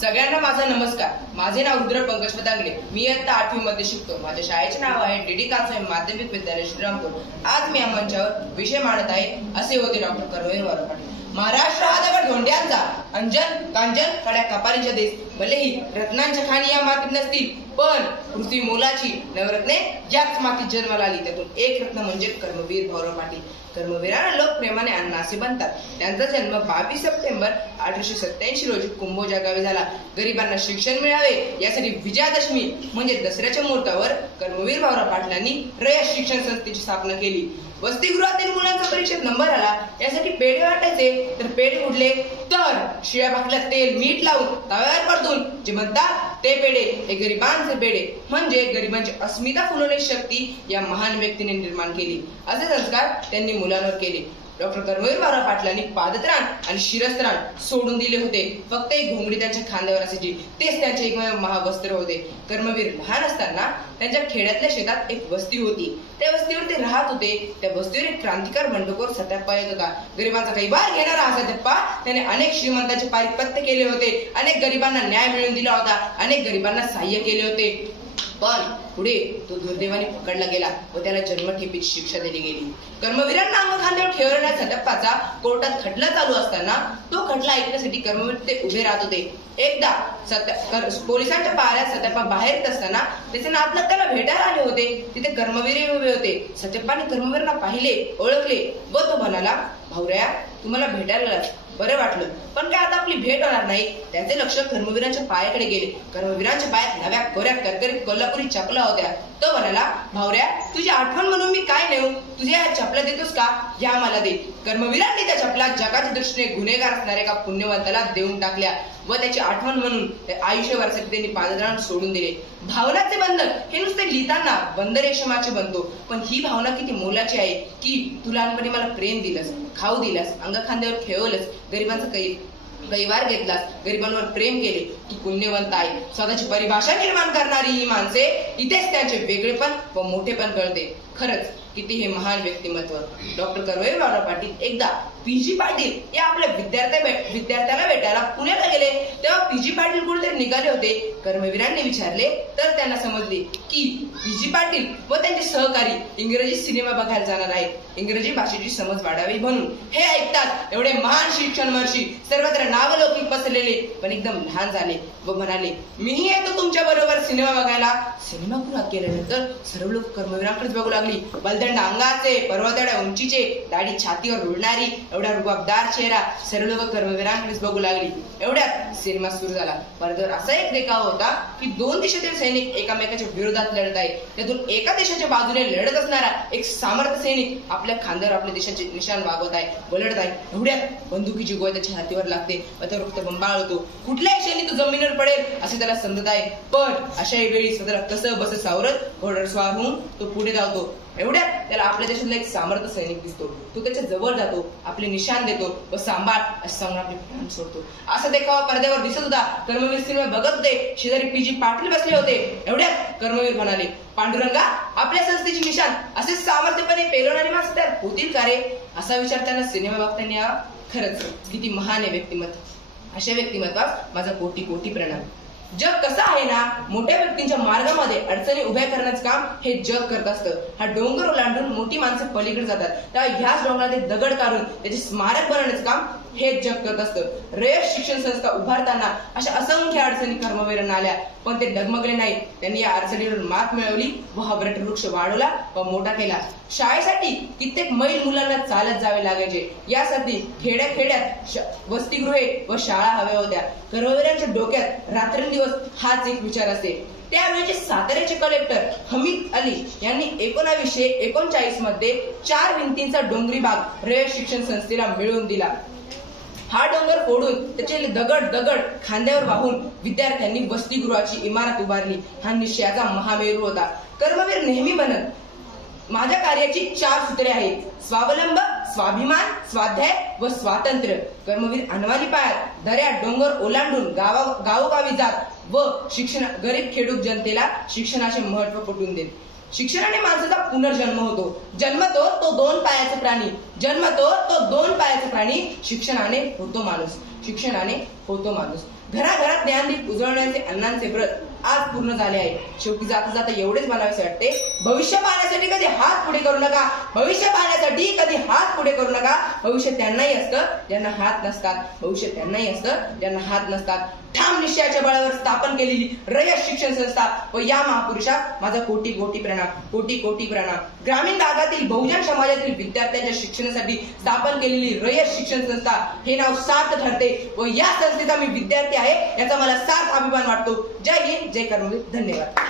सगळ्यांना माझा नमस्कार. माझे नाव रुद्र पंकज पतांगले. मी इयत्ता 8वी मध्ये शिकतो. माझ्या शाळेचे नाव आहे डी.डी. काचोळे माध्यमिक विद्यालय श्रीरामपूर. आज मी या मंचावर विषय मांडत आहे. असे होते डॉक्टर कर्मवीर भाऊराव पाटील. महाराष्ट्र हा दगड धोंड्यांचा, अंजन कांचन कड्या कपारींचा देश. भलेही रत्नांच्या खाणी या मातीत नसतील, पण पृथ्वी मोलाची नवरत्ने याच मातीत जन्माला आली. त्यातून एक रत्न म्हणजे कर्मवीर भाऊराव पाटील. कर्मवीरांना लोक प्रेमाने अण्णासे बनतात. त्यांचा जन्म 22 सप्टेंबर 1887 रोजी कुंभोज या गावी झाला. गरिबांना शिक्षण मिळावे यासाठी विजयादशमी म्हणजे दसऱ्याच्या मुहूर्तावर कर्मवीर भाऊराव पाटलांनी रयत शिक्षण संस्थेची स्थापना केली. वसतिगृहातील मुलांचा परीक्षेत नंबर आला यासाठी पेढे वाटायचे. तर पेढे कुठले? तर शिळ्या भाकरीला तेल मीठ लावून तव्यावर परतून जे म्हणतात ते पेढे. हे गरिबांचे पेढे म्हणजे गरिबांची अस्मिता फुलवण्याची शक्ती या महान व्यक्तीने निर्माण केली. असे संस्कार त्यांनी मुलांवर केले. डॉक्टर कर्मवीर भाऊराव पाटलांनी पादत्राण आणि शिरस्त्राण सोडून दिले होते. फक्त एक घोंगडी त्यांच्या खांद्यावर असायची. तेच त्यांचे एकमेव महावस्त्र होते. कर्मवीर लहान असताना त्यांच्या खेड्यातल्या शेतात एक वस्ती होती. त्या वस्तीवर ते राहत होते. त्या वस्तीवर एक क्रांतिकार बंडखोर सत्याप्पा येत होता. गरिबांचा काही बार घेणारा हा सत्याप्पा त्याने अनेक श्रीमंतांचे पारिपत्य केले होते. अनेक गरिबांना न्याय मिळवून दिला होता. अनेक गरिबांना सहाय्य केले होते. पण पुढे तो दुर्दैवाने पकडला गेला व त्याला जन्मठेपेची शिक्षा दिली गेली. कर्मवीरांना अंग खांद्यावर ठेवणाऱ्या सत्याप्पाचा कोर्टात खटला चालू असताना तो खटला ऐकण्यासाठी कर्मवीर ते उभे राहत होते. एकदा पोलिसांच्या पाहण्यात सत्याप्पा बाहेर येत असताना त्याचे नातलग त्याला भेटायला आले होते. तिथे कर्मवीर उभे होते. सत्याप्पाने कर्मवीरांना पाहिले, ओळखले व तो म्हणाला, भाऊराया, तुम्हाला भेटायला बरं वाटलं, पण काय आता आपली भेट होणार नाही. त्याचे लक्ष कर्मवीरांच्या पायाकडे गेले. कर्मवीरांच्या पायात नव्या कोऱ्या करकरीत कोल्हापुरी चपला होत्या. तो म्हणाला, भाऊऱ्या, तुझी आठवण म्हणून मी काय नेऊ? तुझ्या या चपला देतोस का? या मला दे. कर्मवीरांनी त्या चपला जगाच्या दृष्टीने गुन्हेगार असणाऱ्या एका पुण्यवंताला देऊन टाकल्या व त्याची आठवण म्हणून आयुष्यभरासाठी त्यांनी पादत्राण सोडून दिले. भावनाचे बंधन हे नुसते लिहिताना बंदरेशमाचे बनतो, पण ही भावना किती मोलाची आहे की तू लहानपणी मला प्रेम दिलंस, खाऊ दिलास, अंग खांद्यावर ठेवलंस, गरिबांचं कैवार घेतलास, गरिबांवर प्रेम केले. तू पुण्यवंत आहे. स्वतःची परिभाषा निर्माण करणारी ही माणसे इथेच त्यांचे वेगळेपण व मोठेपण कळते. खरंच किती हे महान व्यक्तिमत्व. डॉक्टर कर्मवीर भाऊराव पाटील एकदा पी.जी. पाटील या आपल्या विद्यार्थ्याला भेटायला पुण्याला गेले. तेव्हा पी.जी. पाटील कुठेतरी निघाले होते. कर्मवीरांनी विचारले तर त्यांना समजले की पी.जी. पाटील व त्यांचे सहकारी इंग्रजी सिनेमा बघायला जाणार आहेत. इंग्रजी भाषेची समज वाढावी म्हणून. हे ऐकतात एवढे महान शिक्षण महर्षी सर्वत्र नावलौकिक पसरलेले पण एकदम लहान झाले व म्हणाले, मीही येतो तुमच्या बरोबर सिनेमा बघायला. सिनेमा पुन्हा केल्यानंतर सर्व लोक कर्मवीरांकडेच बघू लागली. बलदंड अंगाचे, पर्वत एवढ्या उंचीचे, दाढी छातीवर रुळणारी, एवढा रुबाबदार चेहरा, सर्व लोक कर्मवीरांकडेच बघू लागली. एवढ्यात सिनेमा सुरू झाला. पडद्यावर असा एक देखावा होता की 2 देशातील सैनिक एकामेकाच्या विरोधात लढत आहेत. त्यातून एका देशाच्या बाजूने लढत असणारा एक सामर्थ्य सैनिक आपल्या खांद्यावर आपल्या देशाचे निशाण वागवत आहे व लढत आहे. एवढ्यात बंदुकीची गोळी त्याच्या हातीवर लागते व तो रक्त बंबाळतो. कुठल्याही क्षणी तो जमिनीवर पडेल असे त्याला समजत आहे. पण अशाही वेळी स्वतःला कसं बस सावरत घोड्यावर स्वार होऊन तो पुढे धावतो. एवढ्यात त्याला आपल्या देशातला एक सामर्थ्य सैनिक दिसतो. तो त्याच्या जवळ जातो, आपले निशाण देतो व सांभाळ असं सांगून आपले प्राण सोडतो. असा देखावा पडद्यावर दिसत होता. कर्मवीर सिनेमा बघत होते. शेजारी पी.जी. पाटील बसले होते. एवढ्यात कर्मवीर म्हणाले, पांडुरंगा, आपल्या संस्थेची निशाण असे सामर्थ्यपणे पेलवणारे माणसं तयार होतील का रे? असा विचार त्यांना सिनेमा बघताना खरंच किती महान आहे व्यक्तिमत्व. अशा व्यक्तिमत्वास माझा कोटी कोटी प्रणाम. जग कसं आहे ना, मोठ्या व्यक्तींच्या मार्गामध्ये अडचणी उभ्या करण्याचं काम हे जग करत असतं. हा डोंगर ओलांडून मोठी माणसं पलीकडे जातात. तेव्हा ह्याच डोंगरात दगड काढून त्याचे स्मारक बनवण्याचं काम हेच जग करत असतं. रयत शिक्षण संस्था उभारताना अशा असंख्य अडचणी कर्मवीरांना आल्या, पण ते डगमगले नाही. त्यांनी या अडचणीवर मात मिळवली व हा वटवृक्ष वाढवला व मोठा केला. शाळेसाठी कित्येक मैल मुलांना चालत जावे लागायचे. यासाठी खेड्यात वसतिगृहे व शाळा हव्या होत्या. कर्मवीरांच्या डोक्यात रात्रंदिवस हाच एक विचार असे. त्यावेळेचे साताऱ्याचे कलेक्टर हमीद अली यांनी 1939 मध्ये 4 भिंतींचा डोंगरी भाग रयत शिक्षण संस्थेला मिळवून दिला. हा डोंगर फोडून त्याचे दगड खांद्यावर वाहून विद्यार्थ्यांनी वसतिगृहाची इमारत उभारली. हा निश्चयाचा महामेरू होता. कर्मवीर नेहमी म्हणत, माझ्या कार्याची 4 सूत्रे आहेत: स्वावलंब, स्वाभिमान, स्वाध्याय व स्वातंत्र्य. कर्मवीर अनवाणी पायात दऱ्या डोंगर ओलांडून गावोगावी जात व गरीब खेडूत जनतेला शिक्षणाचे महत्व पटवून देत. शिक्षणाने माणसाचा पुनर्जन्म होतो. जन्मतो तो 2 पायाचा प्राणी, जन्मतो तो 2 पायाचा प्राणी. शिक्षणाने होतो माणूस, शिक्षणाने होतो माणूस. घराघरात ज्ञानदीप उजळण्याचे अण्णांचे व्रत आज पूर्ण झाले आहे. शेवटी जाता जाता एवढेच म्हणावेसे वाटते, भविष्य पाहण्यासाठी कधी हात पुढे करू नका. भविष्य पाहण्यासाठी कधी हात पुढे करू नका. भविष्य त्यांनाही असतं ज्यांना हात नसतात. भविष्य त्यांनाही असतं ज्यांना हात नसतात. ठाम निश्चयाच्या बळावर स्थापन केलेली रयत शिक्षण संस्था व या महापुरुषास माझा कोटी कोटी प्रणाम, कोटी कोटी प्रणाम. ग्रामीण भागातील बहुजन समाजातील विद्यार्थ्यांच्या शिक्षणासाठी स्थापन केलेली रयत शिक्षण संस्था हे नाव सार्थ ठरते व या संस्थेचा मी विद्यार्थी आहे याचा मला सार्थ अभिमान वाटतो. जय हिंद, जय कर्मवीर. धन्यवाद.